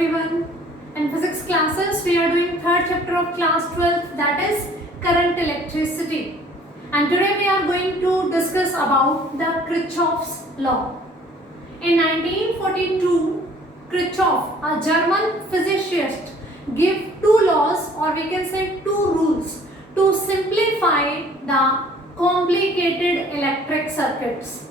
everyone. In physics classes, we are doing third chapter of class 12, that is current electricity. And today we are going to discuss about the Kirchhoff's law. In 1942, Kirchhoff, a German physicist, gave two laws, or we can say two rules, to simplify the complicated electric circuits.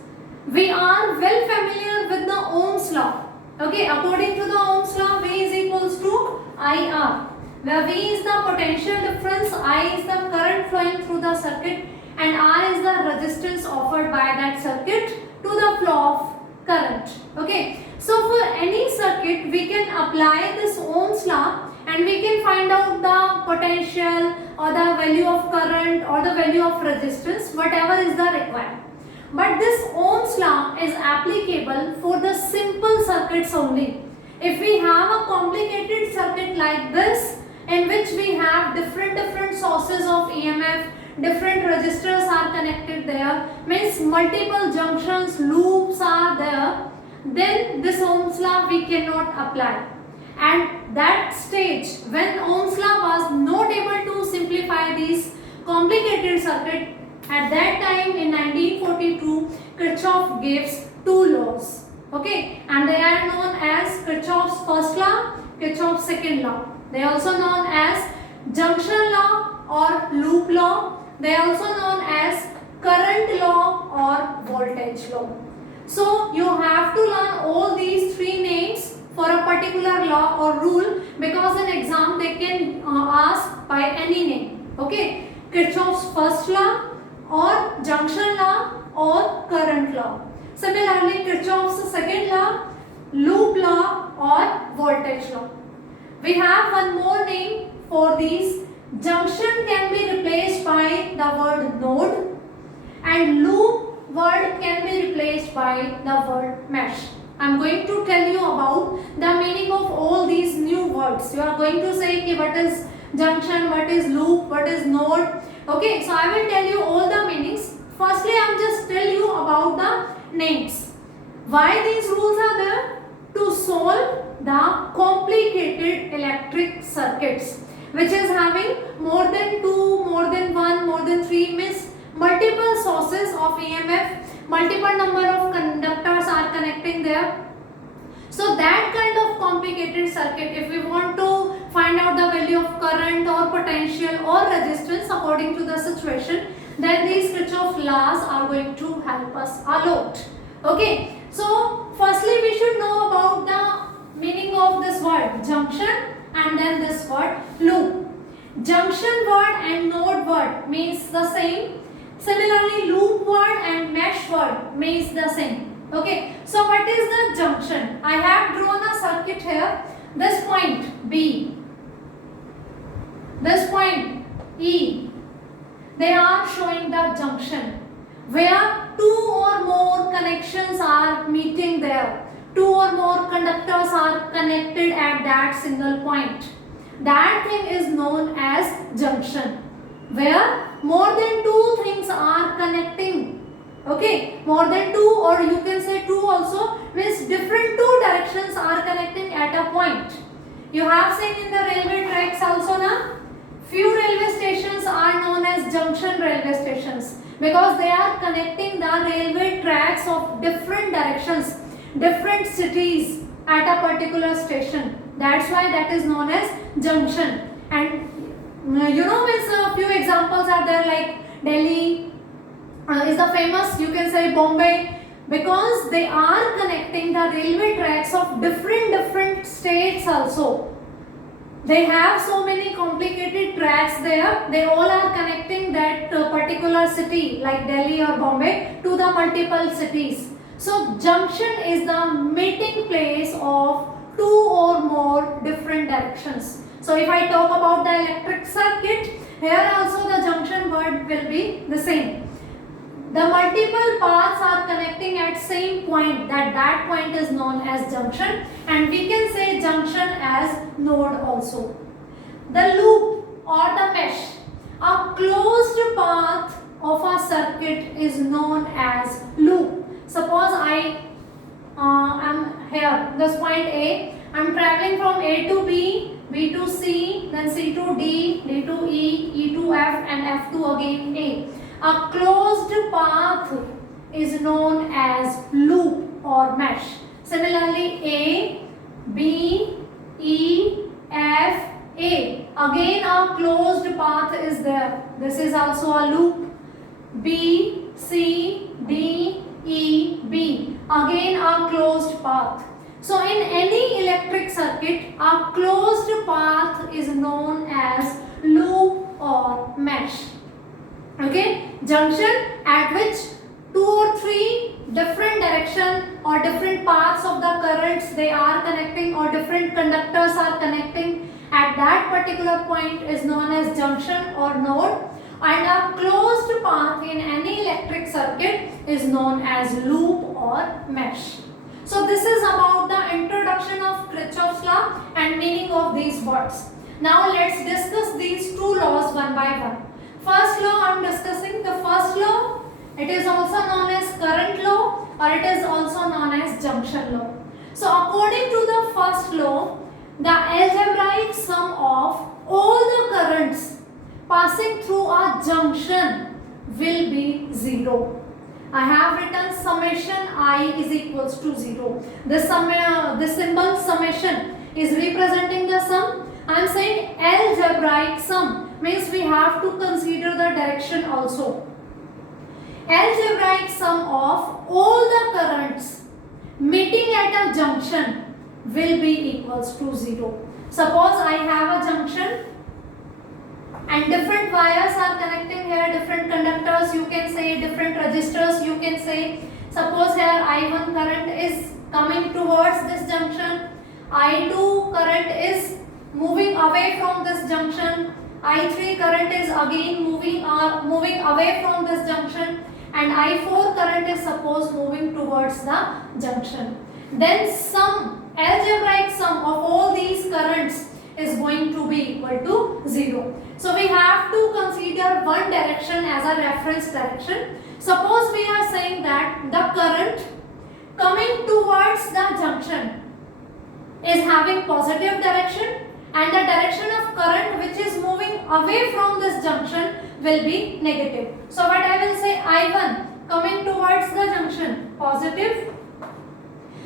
We are well familiar with the Ohm's law. Okay, according to the Ohm's law, V is equals to IR, where V is the potential difference, I is the current flowing through the circuit, and R is the resistance offered by that circuit to the flow of current. Okay, so for any circuit, we can apply this Ohm's law and we can find out the potential or the value of current or the value of resistance, whatever is the required. But this Ohm's law is applicable for the simple circuits only. If we have a complicated circuit like this, in which we have different sources of EMF, different resistors are connected there, means multiple junctions, loops are there, then this Ohm's law we cannot apply. And that stage, when Ohm's law was not able to simplify these complicated circuit, at that time in 1942, Kirchhoff gives two laws. Okay, and they are known as Kirchhoff's first law, Kirchhoff's second law. They are also known as junction law or loop law. They are also known as current law or voltage law. So you have to learn all these three names for a particular law or rule, because in exam they can ask by any name. Okay, Kirchhoff's first law or junction law or current law. Similarly, Kirchhoff's second law, loop law or voltage law. We have one more name for these. Junction can be replaced by the word node and loop word can be replaced by the word mesh. I am going to tell you about the meaning of all these new words. You are going to say ki what is junction, what is loop, what is node. Okay, so I will tell you all the meanings. Firstly, I am just tell you about the names. Why these rules are there? To solve the complicated electric circuits, which is having more than two, more than one, more than three, means multiple sources of EMF, multiple number of conductors are connecting there. So that kind of complicated circuit, if we want to find out the value of current or potential or resistance according to the situation, then these Kirchhoff laws are going to help us a lot. Okay, so firstly we should know about the meaning of this word junction and then this word loop. Junction word and node word means the same. Similarly, loop word and mesh word means the same. Okay, so what is the junction? I have drawn a circuit here. This point B, this point E, they are showing the junction where two or more connections are meeting there. Two or more conductors are connected at that single point. That thing is known as junction, where more than two things are connecting. Okay, more than two, or you can say two also, means different two directions are connecting at a point. You have seen in the railway tracks also na, few railway stations are known as junction railway stations because they are connecting the railway tracks of different directions, different cities at a particular station. That's why that is known as junction. And you know, means a few examples are there, like Delhi is the famous, you can say Bombay, because they are connecting the railway tracks of different states also. They have so many complicated tracks there. They all are connecting that particular city like Delhi or Bombay to the multiple cities. So junction is the meeting place of two or more different directions. So if I talk about the electric circuit, here also the junction word will be the same. The multiple paths are connecting at same point, that point is known as junction, and we can say junction as node also. The loop or the mesh, a closed path of a circuit is known as loop. Suppose I am here, this point A, I'm traveling from A to B, B to C, then C to D, D to E, E to F, and F to again A. A closed path is known as loop or mesh. Similarly, A, B, E, F, A. Again a closed path is there. This is also a loop. B, C, D, E, B. Again a closed path. So in any electric circuit, a closed path is known as loop or mesh. Okay, junction at which 2 or 3 different direction or different paths of the currents they are connecting, or different conductors are connecting at that particular point is known as junction or node, and a closed path in any electric circuit is known as loop or mesh. So this is about the introduction of Kirchhoff's law and meaning of these words. Now let's discuss these two laws one by one. First law I am discussing. The first law, it is also known as current law, or it is also known as junction law. So according to the first law, the algebraic sum of all the currents passing through a junction will be 0. I have written summation I is equals to 0. This symbol summation is representing the sum. I am saying algebraic sum means we have to consider the direction also. Algebraic sum of all the currents meeting at a junction will be equals to 0. Suppose I have a junction and different wires are connecting here, different conductors you can say, different resistors you can say. Suppose here I1 current is coming towards this junction, I2 current is moving away from this junction, I3 current is again moving away from this junction, and I4 current is suppose moving towards the junction. Then algebraic sum of all these currents is going to be equal to 0. So we have to consider one direction as a reference direction. Suppose we are saying that the current coming towards the junction is having positive direction, and the direction of current which is moving away from this junction will be negative. So what I will say, I1 coming towards the junction positive,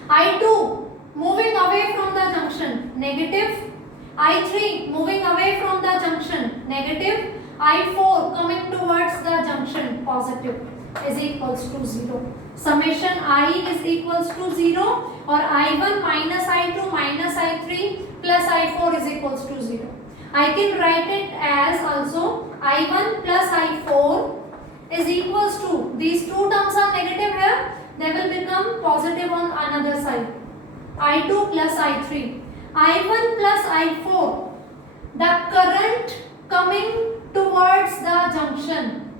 I2 moving away from the junction negative, I3 moving away from the junction negative, I4 coming towards the junction positive is equals to 0. Summation I is equals to 0, or I1 minus I2 minus I3 plus I4 is equals to 0. I can write it as also I1 plus I4 is equals to, these two terms are negative here, they will become positive on another side. I2 plus I3. I1 plus I4, the current coming towards the junction.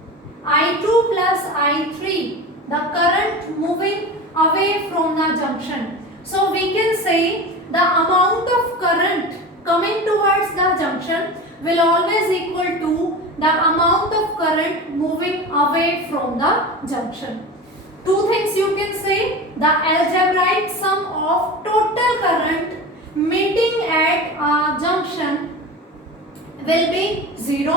I2 plus I3, the current moving away from the junction. So we can say the amount of current coming towards the junction will always equal to the amount of current moving away from the junction. Two things you can say, the algebraic sum of total current meeting at a junction will be 0,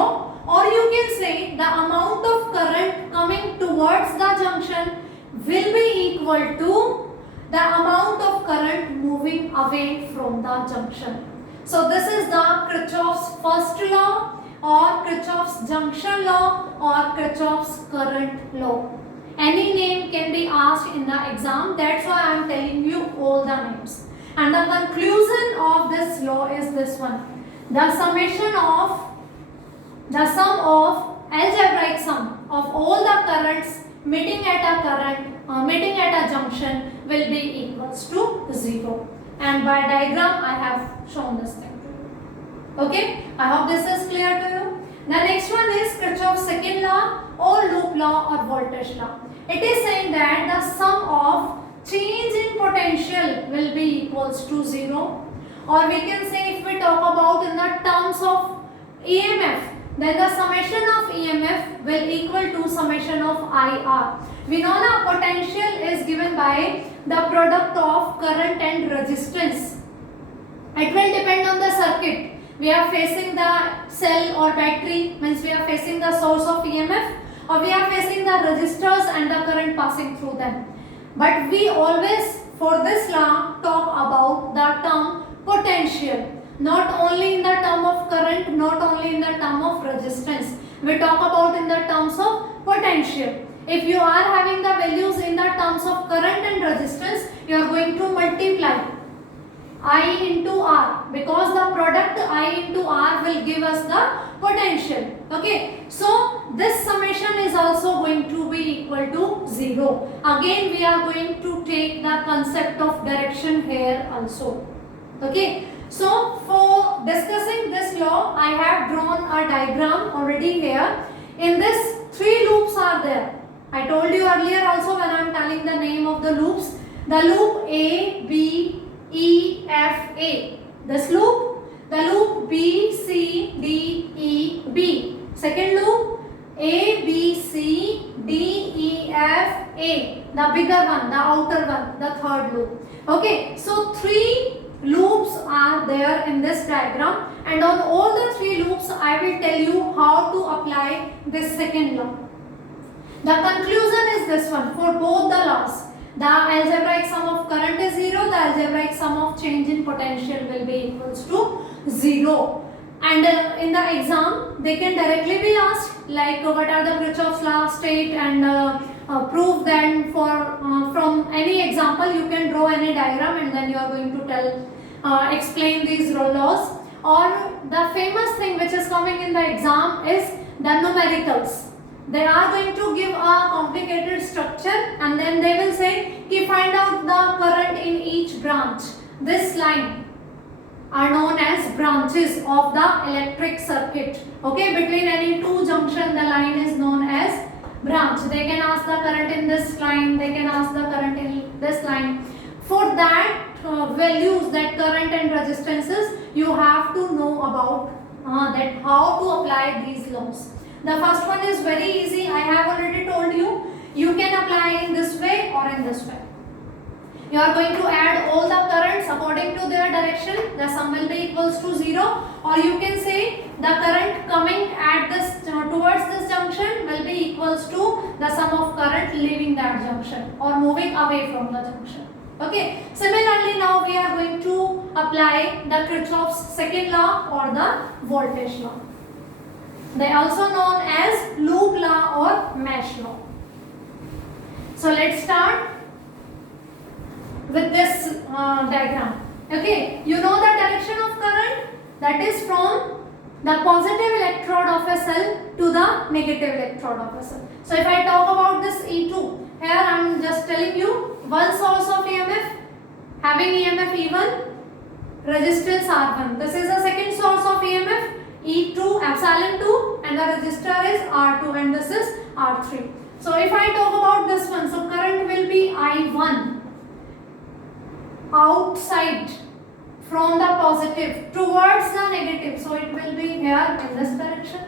or you can say the amount of current coming towards the junction will be equal to the amount of current moving away from the junction. So this is the Kirchhoff's first law, or Kirchhoff's junction law, or Kirchhoff's current law. Any name can be asked in the exam, that's why I am telling you all the names. And the conclusion of this law is this one. The sum of algebraic sum of all the currents meeting at a junction will be equals to 0. And by diagram I have shown this thing to you. Okay, I hope this is clear to you. The next one is Kirchhoff's second law, or loop law, or voltage law. It is saying that the sum of change in potential will be equals to 0, or we can say, if we talk about in the terms of EMF, then the summation of EMF will equal to summation of IR. We know the potential is given by the product of current and resistance. It will depend on the circuit. We are facing the cell or battery, means we are facing the source of EMF, or we are facing the resistors and the current passing through them. But we always, for this law, talk about the term potential. Not only in the term of current, not only in the term of resistance. We talk about in the terms of potential. If you are having the values in the terms of current and resistance, you are going to multiply I into R, because the product I into R will give us the potential. Okay, so this summation is also going to be equal to 0. Again we are going to take the concept of direction here also. Okay, so for discussing this law, I have drawn a diagram already here. In this, 3 loops are there. I told you earlier also when I am telling the name of the loops. The loop A, B, E, F, A. This loop, the loop B, C, D, E, B. Second loop A, B, C, D, E, F, A. The bigger one, the outer one, the third loop. Okay, so 3 loops are there in this diagram, and on all the 3 loops I will tell you how to apply this second law. The conclusion is this one for both the laws. The algebraic sum of current is 0, the algebraic sum of change in potential will be equals to 0. And in the exam, they can directly be asked like what are the Kirchhoff's law, state and prove. Then for from any example you can draw any diagram and then you are going to tell explain these laws. Or the famous thing which is coming in the exam is the numericals. They are going to give a complicated structure and then they will say ki find out the current in each branch. This line are known as branches of the electric circuit. Okay, between any 2 junction the line is known as branch. They can ask the current in this line, they can ask the current in this line. For that values, that current and resistances, you have to know about that how to apply these laws. The first one is very easy. I have already told you. You can apply in this way or in this way. You are going to add all the currents according to their direction. The sum will be equals to 0. Or you can say the current coming at this towards this junction will be equals to the sum of current leaving that junction or moving away from the junction. Okay. Similarly, now we are going to apply the Kirchhoff's second law or the voltage law. They are also known as loop law or mesh law. So let's start with this diagram. Okay, you know the direction of current, that is from the positive electrode of a cell to the negative electrode of a cell. So if I talk about this E2, here I am just telling you one source of EMF having EMF E1, resistance R1. This is the second source of EMF E2 epsilon 2 and the resistor is R2 and this is R3. So if I talk about this one, so current will be I1 outside from the positive towards the negative. So it will be here in this direction.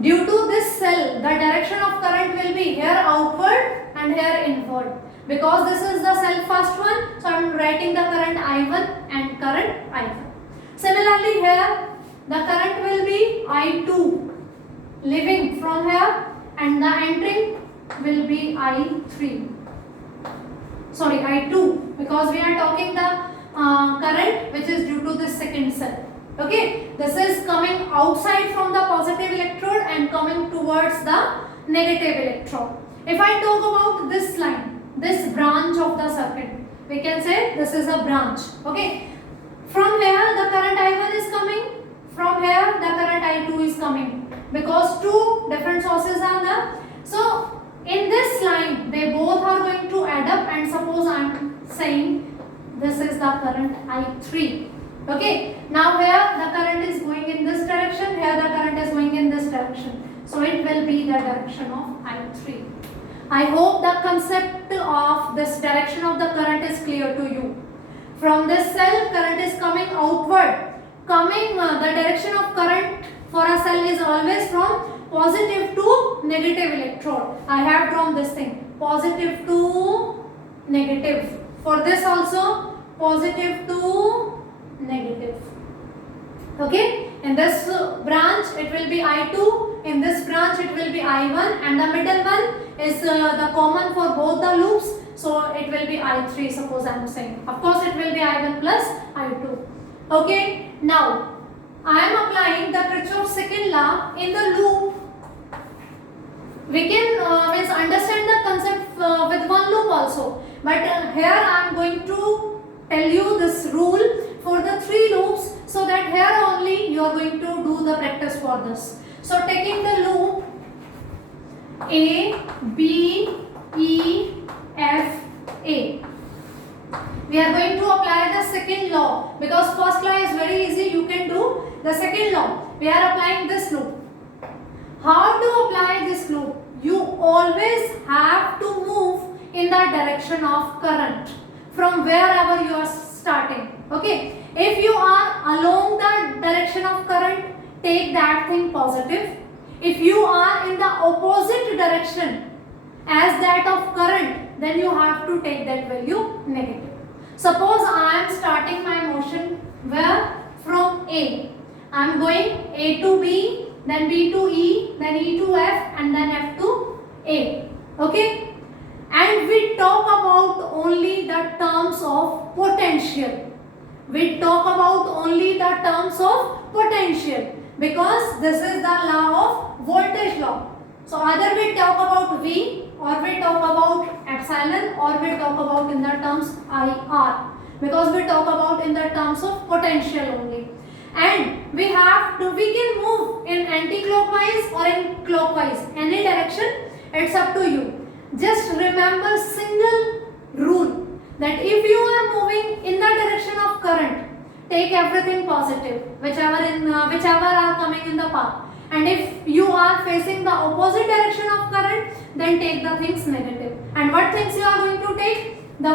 Due to this cell, the direction of current will be here outward and here inward. Because this is the cell first one, so I am writing the current I1 and current I1. Similarly here, the current will be I2 leaving from here and the entering will be I3. Sorry, I2, because we are talking the current which is due to this second cell. Okay, this is coming outside from the positive electrode and coming towards the negative electrode. If I talk about this line, this branch of the circuit, we can say this is a branch. Okay, from here the current I1 is coming, from here the current I2 is coming, because 2 different sources are there. So in this line they both are going to add up, and suppose I am saying this is the current I3. Okay, now here the current is going in this direction, here the current is going in this direction. So it will be the direction of I3. I hope the concept of this direction of the current is clear to you. From this cell, current is coming outward. The direction of current for a cell is always from positive to negative electrode. I have drawn this thing, positive to negative. For this also, positive to negative. Okay, in this branch it will be I2, in this branch it will be I1, and the middle one is the common for both the loops, so it will be I3, suppose I am saying. Of course it will be I1 plus I2. Okay, now I am applying the Kirchhoff's second law in the loop. We can understand the concept with one loop also, but here I am going to tell you this rule for the 3 loops, so that here only you are going to do the practice for this. So taking the loop A, B, E, F, A, we are going to apply the second law, because first law is very easy, you can do. The second law, we are applying this loop. How to apply this loop? You always have to move in the direction of current from wherever you are starting. Okay, if you are along the direction of current, take that thing positive. If you are in the opposite direction as that of current, then you have to take that value negative. Suppose I am starting my motion where? From A. I am going A to B, then B to E, then E to F, and then F to A. Okay, and we talk about only the terms of potential. We talk about only the terms of potential, because this is the law of voltage law. So either we talk about V, or we talk about epsilon, or we talk about in the terms IR, because we talk about in the terms of potential only. And we can move in anti-clockwise or in clockwise, any direction, it's up to you. Just remember single rule, that if you are moving in the direction of current, take everything positive, whichever are coming in the path. And if you are facing the opposite direction of current, then take the things negative. And what things you are going to take? The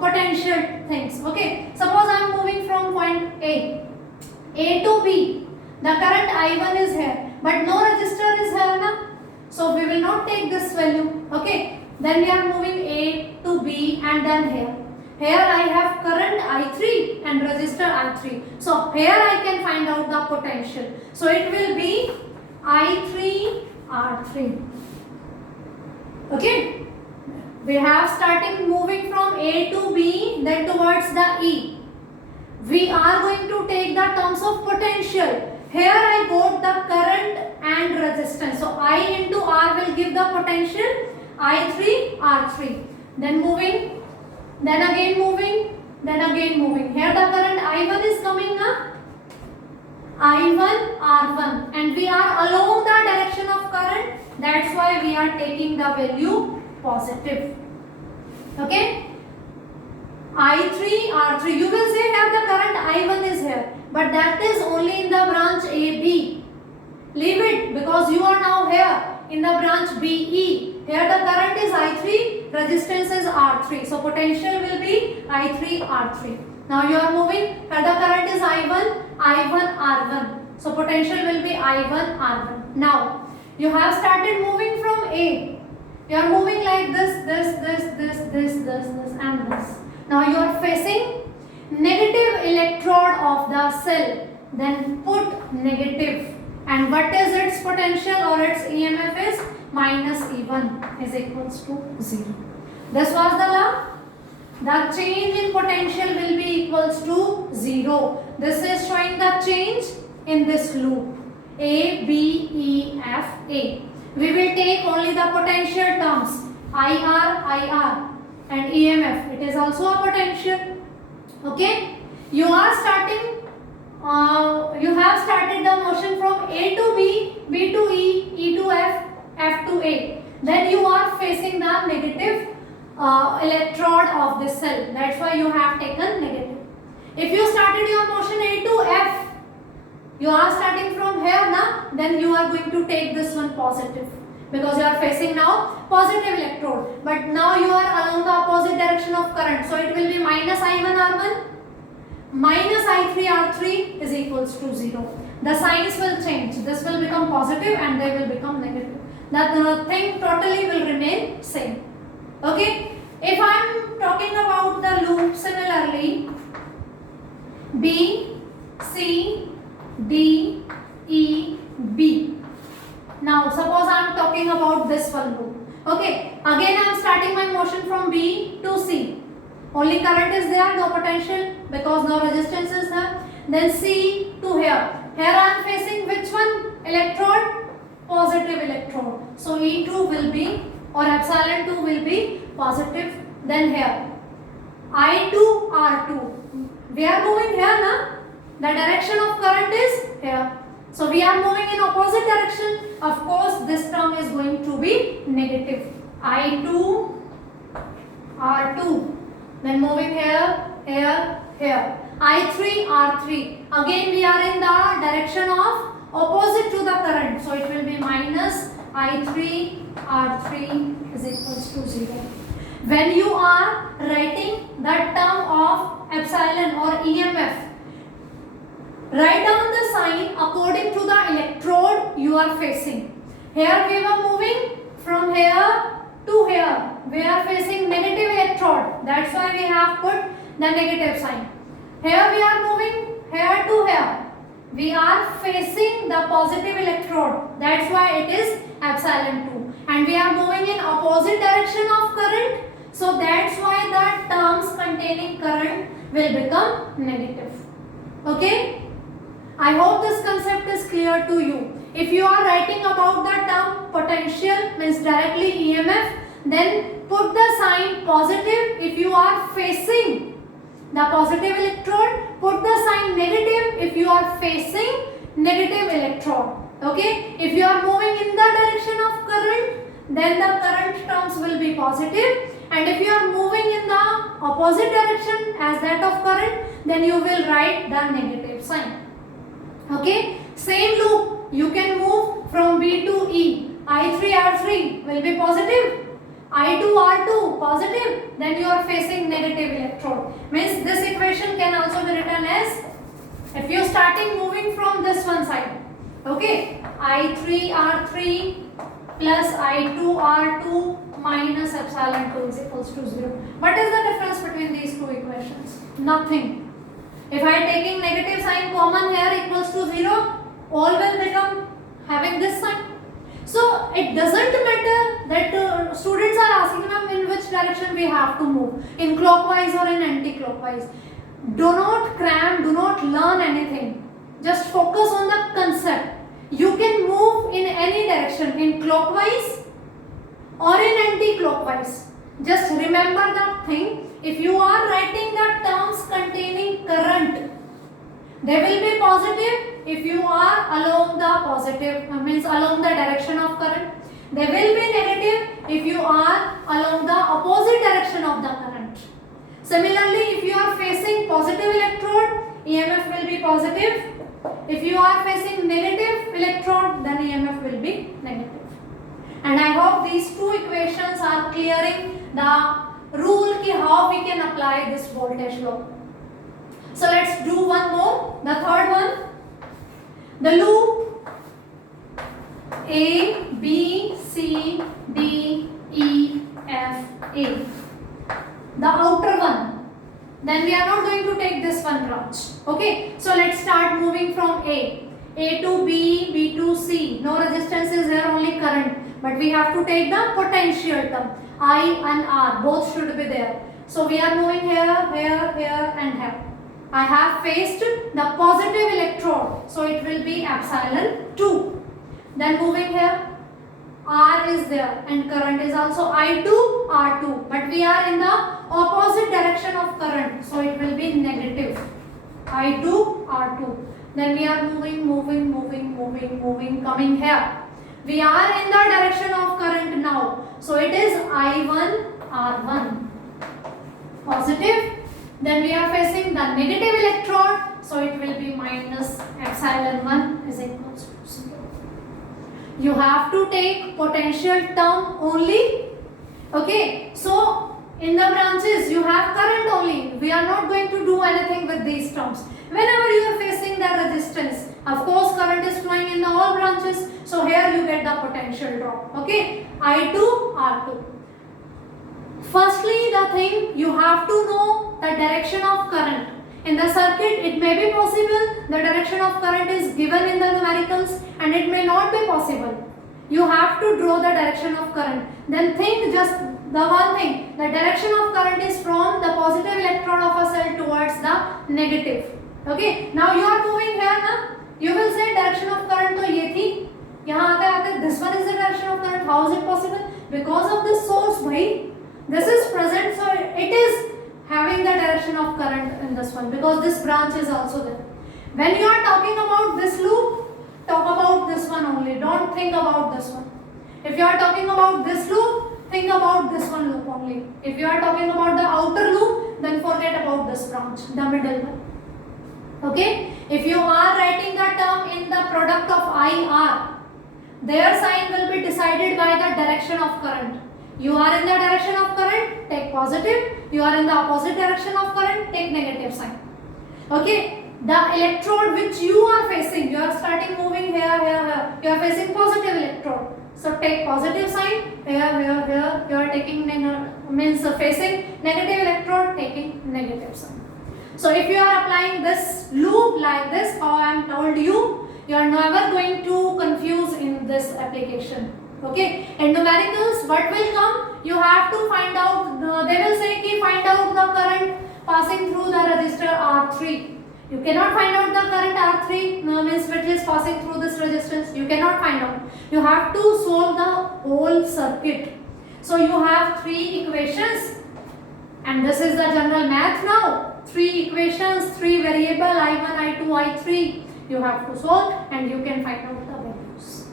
potential things. Okay, suppose I am moving from point A to B. The current I1 is here, but no resistor is here now. So we will not take this value. Okay, then we are moving A to B, and then here. Here I have current I3 and resistor I3. So here I can find out the potential. So it will be I3 R3. Okay, we have starting moving from A to B, then towards the E. We are going to take the terms of potential. Here I got the current and resistance. So I into R will give the potential I3 R3. Then moving, then again moving, then again moving. Here the current I1 is coming up. I1 R1, and we are along the direction of current. That's why we are taking the value positive. Okay, I3 R3. You will say here the current I1 is here, but that is only in the branch AB. Leave it, because you are now here in the branch BE. Here the current is I3, resistance is R3. So potential will be I3 R3. Now you are moving, here the current is I1 R1. So potential will be I1 R1. Now you have started moving from A. You are moving like this, and this. Now you are facing negative electrode of the cell. Then put negative. And what is its potential or its EMF is minus E1 is equals to 0. This was the law. The change in potential will be equals to 0. This is showing the change in this loop. A, B, E, F, A. We will take only the potential terms. IR, and EMF. It is also a potential. Okay. You have started the motion from A to B, B to E, E to F, F to A. Then you are facing the negative electrode of this cell. That's why you have taken negative. If you started your motion A to F, you are starting from here now, then you are going to take this one positive, because you are facing now positive electrode. But now you are along the opposite direction of current. So it will be minus I1 R1 minus I3 R3 is equals to 0. The signs will change. This will become positive and they will become negative. The thing totally will remain same. Okay. If I am talking about the loop, similarly B only current is there, no potential because no resistance is there. Then C to here. Here I am facing which one electrode? Positive electrode. So E2 will be, or epsilon 2 will be positive. Then here I2 R2. We are moving here na? The direction of current is here. So we are moving in opposite direction. Of course this term is going to be negative. I2 R2. Then moving here, here, here. I3 R3. Again we are in the direction of opposite to the current. So it will be minus I3 R3 is equals to 0. When you are writing the term of epsilon or EMF, write down the sign according to the electrode you are facing. Here we were moving from here to here. We are facing negative electrode. That's why we have put the negative sign. Here we are moving here to here. We are facing the positive electrode. That's why it is epsilon 2. And we are moving in opposite direction of current. So that's why the terms containing current will become negative. Okay? I hope this concept is clear to you. If you are writing about the term potential, means directly EMF, then put the sign positive if you are facing the positive electrode, put the sign negative if you are facing negative electrode. Okay? If you are moving in the direction of current, then the current terms will be positive, and if you are moving in the opposite direction as that of current, then you will write the negative sign. Okay? Same loop, you can move from B to E. I3 R3 will be positive. I2 R2 positive, then you are facing negative electrode. Means this equation can also be written as, if you starting moving from this one side, okay, I3 R3 plus I2 R2 minus epsilon 2 is equals to 0. What is the difference between these two equations? Nothing. If I am taking negative sign common here equals to 0, all will become having this sign. So it doesn't matter that students are asking, ma'am, in which direction we have to move, in clockwise or in anti-clockwise. Do not cram, do not learn anything. Just focus on the concept. You can move in any direction, in clockwise or in anti-clockwise. Just remember that thing. If you are writing the terms containing current, they will be positive if you are along the positive, means along the direction of current. They will be negative if you are along the opposite direction of the current. Similarly, if you are facing positive electrode, EMF will be positive. If you are facing negative electrode, then EMF will be negative. And I hope these two equations are clearing the rule ki how we can apply this voltage law. So let's do one more, the third one. The loop A, B, C, D, E, F, A. The outer one. Then we are not going to take this one branch. Okay. So let's start moving from A. A to B, B to C. No resistance is there, only current. But we have to take the potential term. I and R. Both should be there. So we are moving here, here, here and here. I have faced the positive electrode, so it will be epsilon 2. Then moving here, R is there and current is also I2, R2. But we are in the opposite direction of current, so it will be negative. I2, R2. Then we are moving, coming here. We are in the direction of current now, so it is I1, R1. Positive. Then we are facing the negative electrode, so it will be minus epsilon 1 is equals to 0. You have to take potential term only. Okay, so in the branches you have current only. We are not going to do anything with these terms. Whenever you are facing the resistance, of course current is flowing in the all branches, so here you get the potential drop. Okay, I2, R2. Firstly, the thing you have to know the direction of current. In the circuit, it may be possible the direction of current is given in the numericals and it may not be possible. You have to draw the direction of current. Then think just the one thing, the direction of current is from the positive negative. Okay, now you are moving here na, you will say direction of current तो ये थी, यहाँ आते आते this one is the direction of current. How is it possible? Because of this source भाई, this is present, so it is having the direction of current in this one because this branch is also there. When you are talking about this loop, talk about this one only, don't think about this one. If you are talking about this loop, think about this one loop only. If you are talking about the outer loop, then forget about this branch, the middle one. Okay, if you are writing the term in the product of IR, their sign will be decided by the direction of current. You are in the direction of current, take positive. You are in the opposite direction of current, take negative sign. Okay, the electrode which you are facing, you are starting moving here, here, here. You are facing positive electrode. So take positive sign, here, here, here. You are taking means facing negative electrode, taking negative sign. So if you are applying this loop like this, how I am told you, you are never going to confuse in this application. Okay, in numericals, what will come? You have to find out. They will say कि find out the current passing through the resistor R3. You cannot find out the current R3 means which is passing through this resistance. You cannot find out. You have to solve the whole circuit. So you have 3 equations, and this is the general math now. 3 equations, 3 variable I1, I2, I3. You have to solve, and you can find out the values.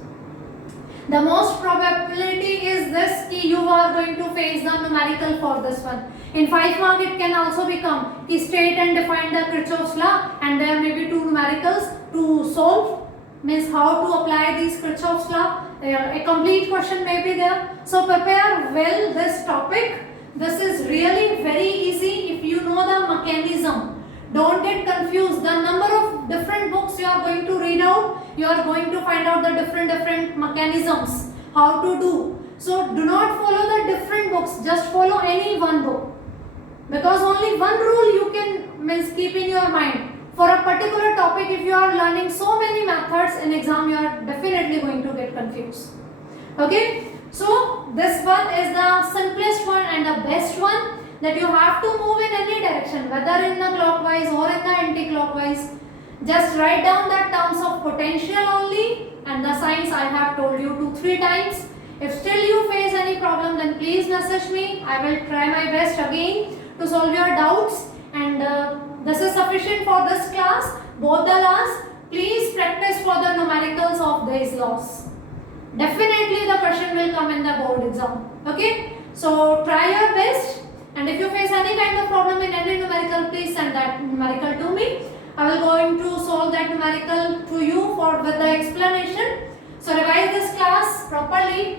The most probability is this कि you are going to face the numerical for this one. In 5 mark it can also become कि state and define the Kirchhoff's law, and there may be 2 numericals to solve, means how to apply these Kirchhoff's law. A complete question may be there. So prepare well this topic. This is really very easy if you know the mechanism. Don't get confused. The number of different books you are going to read out, you are going to find out the different mechanisms, how to do. So do not follow the different books, just follow any one book. Because only one rule you can means keep in your mind. For a particular topic, if you are learning so many methods in exam, you are definitely going to get confused. Okay? So this one is the simplest one and the best one, that you have to move in any direction, whether in the clockwise or in the anti-clockwise. Just write down the terms of potential only and the signs I have told you 2-3 times. If still you face any problem, then please message me. I will try my best again to solve your doubts, and this is sufficient for this class. Both the laws, please practice for the numericals of these laws. Definitely the question will come in the board exam. Okay, so try your best, and if you face any kind of problem in any numerical, please send that numerical to me. I will going to solve that numerical to you with the explanation. So revise this class properly.